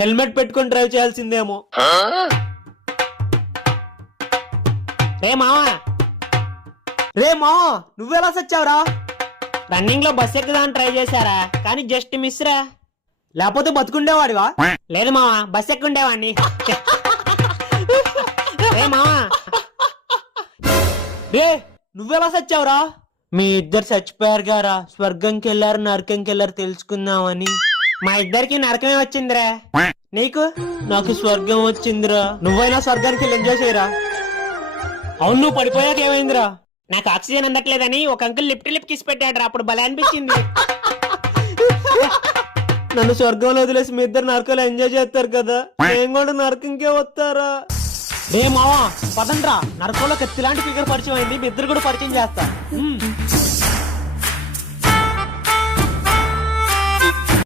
Helmet పెట్టుకొని drive చేయాల్సిందేమో. రే మావా నువ్వెలా సచ్చావురా? రన్నింగ్ లో బస్ ఎక్కుదాని ట్రై చేశారా, కానీ జస్ట్ మిస్ రా. లేకపోతే బతుకుండేవాడివా? లేదు మావా, బస్ ఎక్కుండేవాడిని. రే మావా నువ్వెలా సచ్చావురా? మీ ఇద్దరు చచ్చిపోయారు గారా, స్వర్గంకి వెళ్ళారు నరకంకి వెళ్ళారు తెలుసుకుందామని. మా ఇద్దరికి నరకమే వచ్చిందిరా. నీకు? నాకు స్వర్గం వచ్చిందిరా. నువ్వైనా స్వర్గానికి వెళ్ళి ఎంజాయ్ చేయరా. అవును, నువ్వు పడిపోయాక ఏమైందిరా? నాకు ఆక్సిజన్ అందట్లేదని ఒక అంకుల్ లిప్ కిస్ పెట్టాడు, అప్పుడు భలే అనిపించింది. నన్ను స్వర్గంలో వదిలేసి మీ ఇద్దరు నరకంలో ఎంజాయ్ చేస్తారు కదా, నేను కూడా నరకంకే వస్తారా? రే మావా పదండ్రా, నరకంలో కత్తి లాంటి ఫిగర్ పరిచయం అయింది, మీ ఇద్దరు కూడా పరిచయం చేస్తా.